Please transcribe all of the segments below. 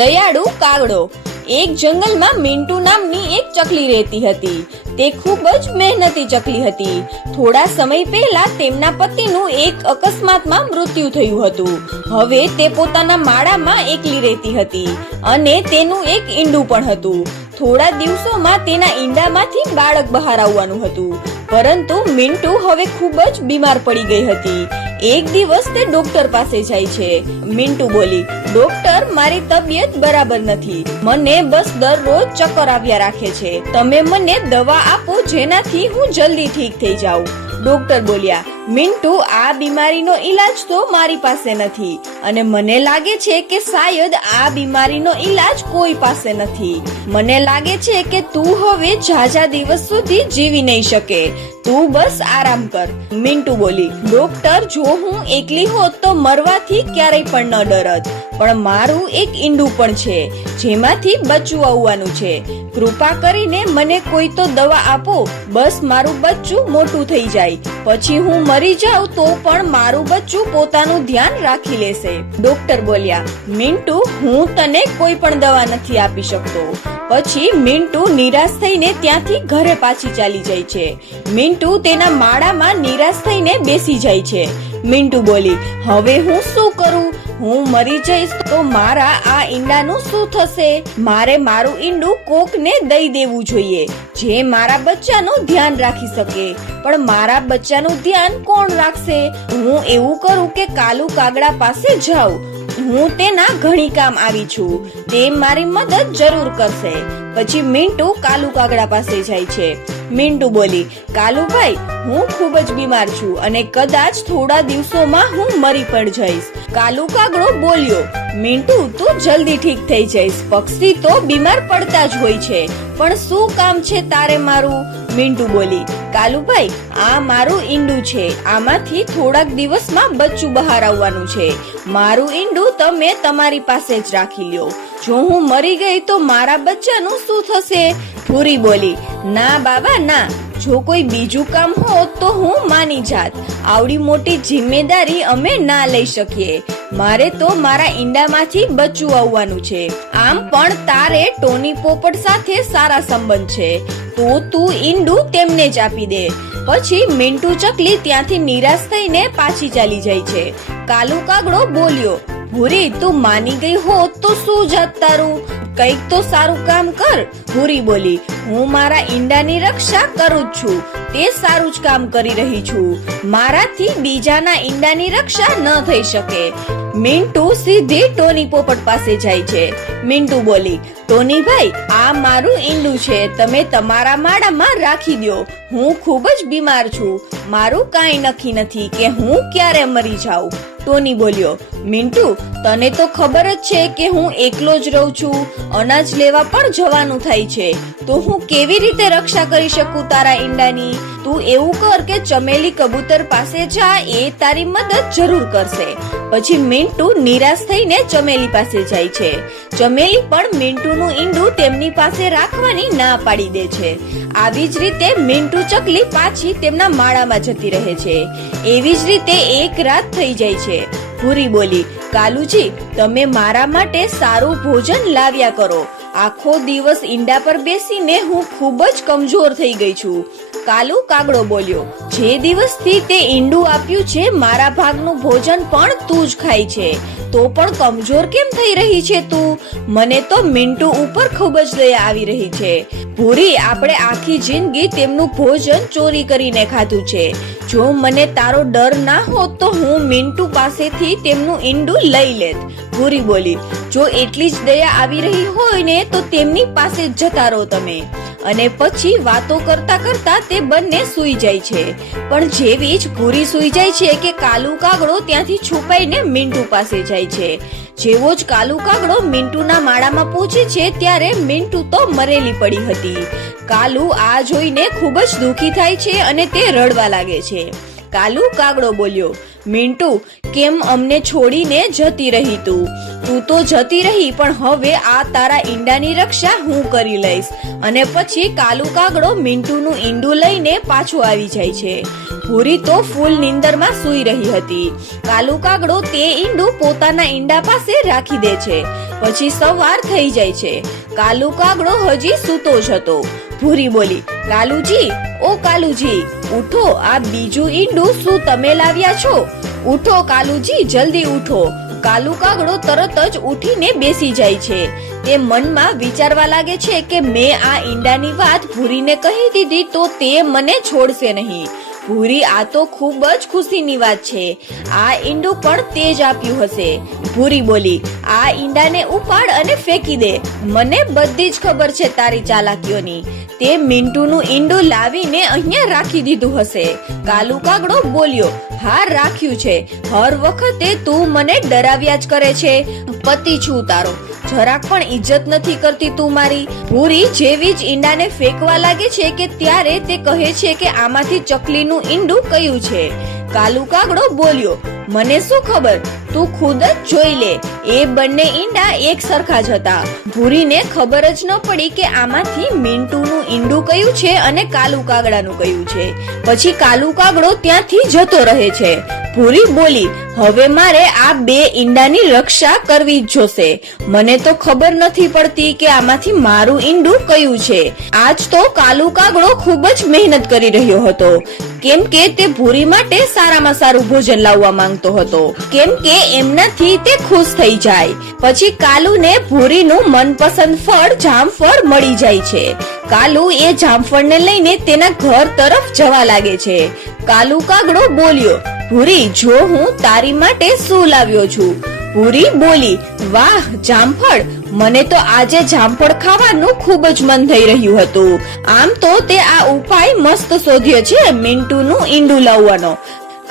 દયાળુ કાગડો। એક જંગલમાં મિન્ટુ નામની એક ચકલી રહેતી હતી। તે ખૂબ જ મહેનતી ચકલી હતી। થોડા સમય પહેલા તેમના પતિનું એક અકસ્માતમાં મૃત્યુ થયું હતું। હવે તે પોતાના માળામાં એકલી રહેતી હતી અને તેનું એક ઈંડું પણ હતું। થોડા દિવસોમાં તેના ઈંડામાંથી બાળક બહાર આવવાનું હતું, પરંતુ મિન્ટુ હવે ખૂબ જ બીમાર પડી ગઈ હતી। એક દિવસ તે ડોક્ટર પાસે જાય છે। મિન્ટુ બોલી, ડોક્ટર, મારી તબિયત બરાબર નથી। મને બસ દરરોજ ચક્કર આવ્યા રાખે છે। તમે મને દવા આપો જેનાથી હું જલ્દી ઠીક થઈ જાઉં। ડોક્ટર બોલ્યા, મિન્ટુ, આ બીમારીનો ઈલાજ તો મારી પાસે નથી અને મને લાગે છે કે શાયદ આ બીમારીનો ઈલાજ કોઈ પાસે નથી। મને લાગે છે કે તું હવે ઝાઝા દિવસ સુધી જીવી નહીં શકે। તું બસ આરામ કર। મિન્ટુ બોલી, ડોક્ટર, જો હું એકલી હોત તો મરવાથી ક્યારેય પણ ન ડરત, પણ મારું એક ઈંડું પણ છે જેમાંથી બચ્ચું આવવાનું છે। કૃપા કરીને મને કોઈ તો દવા આપો, બસ મારું બચ્ચું મોટું થઈ જાય, પછી હું મરી જાઉં તો પણ મારું બચ્ચું પોતાનું ધ્યાન રાખી લેશે। ડોક્ટર બોલ્યા, મિન્ટુ, હું તને કોઈ પણ દવા નથી આપી શકતો। પછી મિન્ટુ નિરાશ થઈને ત્યાંથી ઘરે પાછી ચાલી જાય છે। મિન્ટુ તેના માળામાં નિરાશ થઈને બેસી જાય છે। મિન્ટુ બોલી, હવે હું શું કરું? હું મરી જઈશ તો મારા આ ઈંડાનું શું થશે? મારે મારું ઈંડું કોકને દઈ દેવું જોઈએ જે મારા બચ્ચાનું ધ્યાન રાખી શકે, પણ મારા બચ્ચાનું ધ્યાન કોણ રાખશે? હું એવું કરું કે કાલુ કાગડા પાસે જાઉં। હું તેના ઘણી કામ આવી છું, તે મારી મદદ જરૂર કરશે। પછી મિન્ટુ કાલુ કાગડા પાસે જાય છે। મિન્ટુ બોલી, કાલુભાઈ, હું ખૂબ જ બીમાર છું અને કદાચ થોડા દિવસોમાં હું મરી પણ જઈશ। કાલુ કાગડો બોલ્યો, મિન્ટુ, તું જલ્દી ઠીક થઈ જઈશ। પક્ષી તો બીમાર પડતા જ હોય છે, પણ શું કામ છે તારે મારું? મિન્ટુ બોલી, કાલુભાઈ, આ મારું ઈંડું છે, આમાંથી થોડાક દિવસમાં બચ્ચું બહાર આવવાનું છે। મારું ઈંડું તમે તમારી પાસે જ રાખી લ્યો। જો હું મરી ગઈ તો મારા બચ્ચાનું શું થશે? ભૂરી બોલી, ના બાબા ના, જો કોઈ બીજું કામ હોત તો હું માની જાત। આવડી મોટી જિમ્મેદારી અમે ના લઈ શકીએ। મારે તો મારા ઈંડામાંથી બચ્ચું આવવાનું છે। આમ પણ તારે ટોની પોપટ સાથે સારા સંબંધ છે, તો તું ઈંડું તેમને જ આપી દે। પછી મિન્ટુ ચકલી ત્યાંથી નિરાશ થઈને પાછી ચાલી જાય છે। કાલુ કાગડો બોલ્યો, ભૂરી, તું માની ગઈ હોત તો શું જાત તારું? કઈક તો સારું કામ કર। ભૂરી બોલી, હું મારા ઈંડાની રક્ષા કરું જ છું, તે સારું જ કામ કરી રહી છું। મારાથી બીજાના ઈંડાની રક્ષા ન થઈ શકે। મિન્ટુ સીધી ટોની પોપટ પાસે જાય છે। મિન્ટુ બોલી, ટોની ભાઈ, આ મારું ઈંડું છે, તમે તમારા માળામાં રાખી દો। હું ખૂબ જ બીમાર છું, મારું કાંઈ નક્કી નથી કે હું ક્યારે મરી જાઉં। ટોની બોલ્યો, મિન્ટુ, તને તો ખબર જ છે કે હું એકલો જ રહું છું, અનાજ લેવા પણ જવાનું થાય છે, તો હું કેવી રીતે રક્ષા કરી શકું તારા ઈંડાની? તું એવું કર કે ચમેલી કબૂતર પાસે જા, એ તારી મદદ જરૂર કરશે। પછી મિન્ટુ નિરાશ થઈને ચમેલી પાસે જાય છે। ચમેલી પણ મિન્ટુનું ઈંડું તેમની પાસે રાખવાની ના પાડી દે છે। આવી જ રીતે મિન્ટુ ચકલી પાછી તેમના માળામાં જતી રહે છે। એવી જ રીતે એક રાત થઈ જાય છે। ભૂરી બોલી, કાલુજી, તમે મારા માટે સારું ભોજન લાવ્યા કરો। આખો દિવસ ઈંડા પર બેસીને હું ખૂબ જ કમજોર થઈ ગઈ છું। કાલુ કાગડો બોલ્યો, જે દિવસથી તે ઈંડું આપ્યું છે મારા ભાગનું ભોજન પણ તું જ ખાય છે, તો પણ કમજોર કેમ થઈ રહી છે તું? મને તો મિન્ટુ ઉપર ખૂબ જ દયા આવી રહી છે। ભૂરી, આપણે આખી જિંદગી તેમનું ભોજન ચોરી કરીને ખાધું છે। જો મને તારો ડર ના હોત તો હું મિન્ટુ પાસેથી તેમનું ઈંડું લઈ લેત। ભૂરી બોલી, જો એટલી જ દયા આવી રહી હોય ને તો તેમની પાસે જતા રહો તમે। અને પછી વાતો કરતા કરતા તે બંને સૂઈ જાય છે। પણ જેવી જ ભૂરી સૂઈ જાય છે કે કાલુ કાગડો ત્યાંથી છુપાઈને મિન્ટુ પાસે જાય છે। જેવો જ કાલુ કાગડો મિન્ટુના માળામાં પહોંચે છે ત્યારે મિન્ટુ તો મરેલી પડી હતી। કાલુ આ જોઈને ખૂબ જ દુઃખી થાય છે અને તે રડવા લાગે છે। કાલુ કાગડો બોલ્યો, મિન્ટુ, કેમ અમને છોડીને જતી રહી તું તો જતી રહી, પણ હવે આ તારા ઈંડાની રક્ષા હું કરી લઈશ. અને પછી કાલુ કાગડો મિન્ટુનું ઈંડું લઈને પાછો આવી જાય છે. ભૂરી તો ફૂલ નીંદરમાં સૂઈ રહી હતી. કાલુ કાગડો તે ઈંડું પોતાના ઈંડા પાસે રાખી દે છે. પછી સવાર થઈ જાય છે. કાલુ કાગડો હજી સૂતો જ હતો. ભૂરી બોલી, કાલુજી, ઓ કાલુજી, ઉઠો, આ બીજું ઈંડું શું તમે લાવ્યા છો? ઉઠો કાલુજી, જલ્દી ઉઠો. કાલુ કાગડો તરત જ ઉઠીને બેસી જાય છે. તે મનમાં વિચારવા લાગે છે કે મેં આ ઈંડાની વાત ભૂરીને કહી દીધી તો તે મને છોડશે નહીં. ભૂરી, આ તો ખૂબ જ ખુશીની વાત છે. આ ઈંડું પણ તે જ આપ્યું હશે. ભૂરી બોલી, આ ઈંડાને ઉપાડ અને ફેંકી દે. મને બધી જ ખબર છે તારી ચાલાકીઓની. તે મિન્ટુનું ઈંડું લાવીને અહીંયા રાખી દીધું હશે. કાલુ કાગડો બોલ્યો, હા રાખ્યું છે. હર વખતે તું મને ડરાવ્યા જ કરે છે. પતિ છું તારો, જરાક પણ ઇજ્જત નથી કરતી તું મારી. ભૂરી જેવી જ ઈંડાને ફેંકવા લાગે છે કે ત્યારે તે કહે છે કે આમાંથી ચકલીનું ઈંડું કયું છે. કાલુ કાગડો બોલ્યો, મને શું ખબર, તું ખુદ જ જોઈ લે. એ બંને ઈંડા એક સરખા જ હતા. ભૂરીને ખબર જ ન પડી કે આમાંથી મિન્ટુનું ઈંડું કયું છે અને કાલુ કાગડાનું કયું છે. પછી કાલુ કાગડો ત્યાંથી જતો રહે છે. ભૂરી બોલી, હવે મારે આ બે ઈંડાની રક્ષા કરવી જ જોશે. મને તો ખબર નથી પડતી કે આમાંથી મારું ઈંડું કયું છે. આજ તો કાલુ કાગડો ખૂબ જ મહેનત કરી રહ્યો હતો, કેમ કે તે ભૂરી માટે સારામાં સારું ભોજન લાવવા માંગતો હતો, કેમ કે એમનાથી તે ખુશ થઈ જાય. પછી કાલુને ભૂરીનું મનપસંદ ફળ જામફળ મળી જાય છે. કાલુ એ જામફળને લઈને તેના ઘર તરફ જવા લાગે છે. કાલુ કાગડો બોલ્યો, ભૂરી, જો હું તારી માટે શું લાવ્યો છું. ભૂરી બોલી, વાહ જામફળ, મને તો આજે જામફળ ખાવાનું ખૂબ જ મન થઈ રહ્યું હતું. આમ તો તે આ ઉપાય મસ્ત શોધ્યો છે મિન્ટુનું ઈંડું લાવવાનો.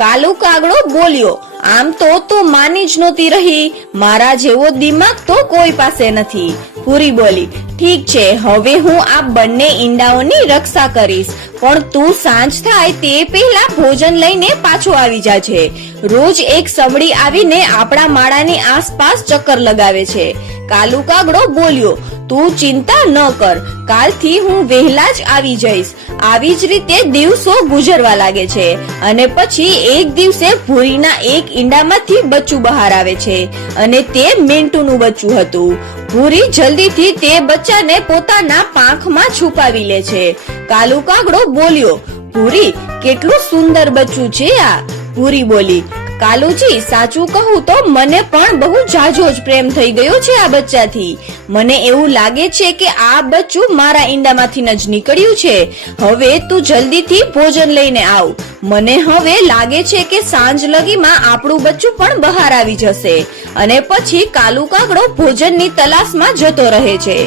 કાલુ કાગડો બોલ્યો, આમ તો તું માની જ નહોતી રહી. મારા જેવો દિમાગ તો કોઈ પાસે નથી. ભૂરી બોલી, ઠીક છે, હવે હું આ બંને ઈંડાઓની રક્ષા કરીશ, પણ તું સાંજ થાય તે પહેલા ભોજન લઈને પાછો આવી જાજે. રોજ એક સમડી આવીને આપણા માળાની આસપાસ ચક્કર લગાવે છે. કાલુ કાગડો બોલ્યો, તું ચિંતા ન કર, કાલથી હું વહેલા જ આવી જઈશ. આવી જ રીતે દિવસો ગુજરવા લાગે છે અને પછી એક દિવસે ભૂરીના એક ઈંડામાંથી બચ્ચું બહાર આવે છે અને તે મિન્ટુનું બચ્ચું હતું. ભૂરી જલ્દીથી તે બચ્ચાને પોતાના પાંખમાં છુપાવી લે છે. કાલુ કાગડો બોલ્યો, ભૂરી, કેટલું સુંદર બચ્ચું છે આ. ભૂરી બોલી, કાલુજી, સાચું કહું તો મને પણ બહુ જાજો જ પ્રેમ થઈ ગયો છે આ બચ્ચાથી. મને એવું લાગે છે કે આ બચ્ચું મારા ઈંડામાંથી જ નીકળ્યું છે. હવે તું જલ્દીથી ભોજન લઈને આવ. મને હવે લાગે છે કે સાંજ લગીમાં આપણું બચ્ચું પણ બહાર આવી જશે. અને પછી કાલુ કાગડો ભોજનની તલાશમાં જતો રહે છે.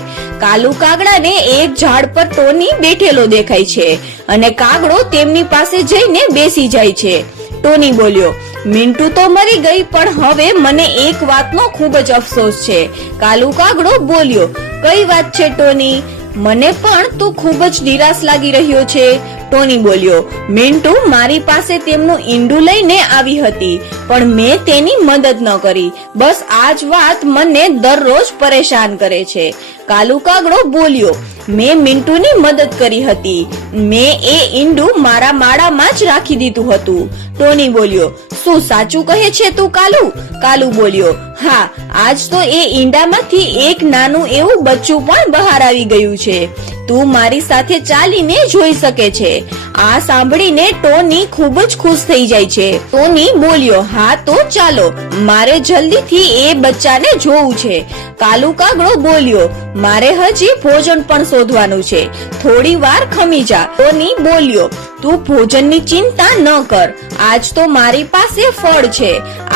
કાલુ કાગડાને એક ઝાડ પર ટોની બેઠેલો દેખાય છે અને કાગડો તેમની પાસે જઈને બેસી જાય છે. ટોની બોલ્યો, મિન્ટુ તો મરી ગઈ, પણ હવે મને એક વાતનો ખૂબ જ અફસોસ છે. કાલુ કાગડો બોલ્યો, કઈ વાત છે ટોની? મને પણ તું ખૂબ જ નિરાશ લાગી રહ્યો છે. ટોની બોલ્યો, મિન્ટુ મારી પાસે તેમનું ઈંડું લઈને આવી હતી, પણ મેં તેની મદદ ન કરી. બસ આ જ વાત મને દરરોજ પરેશાન કરે છે. કાલુ કાગડો બોલ્યો, મેં મિન્ટુની મદદ કરી હતી. મેં એ ઈંડું મારા માળામાં જ રાખી દીધું હતું. ટોની બોલ્યો, શું સાચું કહે છે તું કાલુ? કાલુ બોલ્યો, હા, આજ તો એ ઈંડામાંથી એક નાનું એવું બચ્ચું પણ બહાર આવી ગયું છે. તું મારી સાથે ચાલીને જોઈ શકે છે. આ સાંભળીને ટોની ખૂબ જ ખુશ થઈ જાય છે. ટોની બોલ્યો, હા તો ચાલો, મારે જલ્દીથી એ બચ્ચાને જોવું છે. કાલુ કાગડો બોલ્યો, મારે હજી ભોજન પણ શોધવાનું છે, થોડી વાર ખમી જા. ટોની બોલ્યો, તું ભોજનની ચિંતા ન કર, આજ તો મારી પાસે ફળ છે,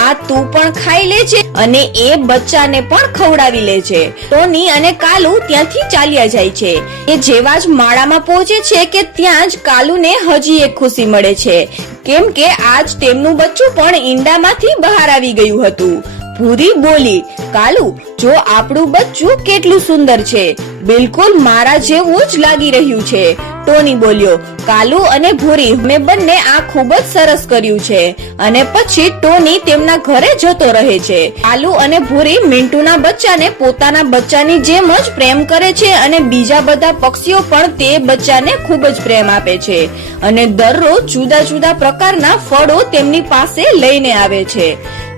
આ તું પણ ખાઈ લેજે અને એ બચ્ચાને પણ ખવડાવી લેજે. ટોની અને કાલુ ત્યાંથી ચાલ્યા જાય છે. એ જેવા જ માળામાં પહોંચે છે કે ત્યાં જ કાલુને હજી એક ખુશી મળે છે, કેમ કે આજ તેમનું બચ્ચું પણ ઈંડામાંથી બહાર આવી ગયું હતું. ભૂરી બોલી, કાલુ, જો આપણું બચ્ચું કેટલું સુંદર છે, બિલકુલ મારા જેવું જ લાગી રહ્યું છે. ટોની બોલ્યો, કાલુ અને ભૂરી, મેં બંને આ ખૂબ જ સરસ કર્યું છે. અને પછી ટોની તેમના ઘરે જતો રહે છે. કાલુ અને ભૂરી મિન્ટુના બચ્ચાને પોતાના બચ્ચાની જેમ જ પ્રેમ કરે છે અને બીજા બધા પક્ષીઓ પણ તે બચ્ચાને ખૂબ જ પ્રેમ આપે છે અને દરરોજ જુદા જુદા પ્રકારના ફળો તેમની પાસે લઈને આવે છે.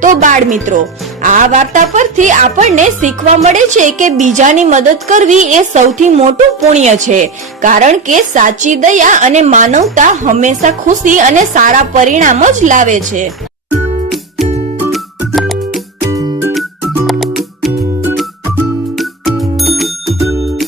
તો બાળ મિત્રો, આ વાર્તા પરથી આપણને શીખવા મળે છે કે બીજાની મદદ કરવી એ સૌથી મોટું પુણ્ય છે, કારણ કે સાચી દયા અને માનવતા હંમેશા ખુશી અને સારા પરિણામ જ લાવે છે.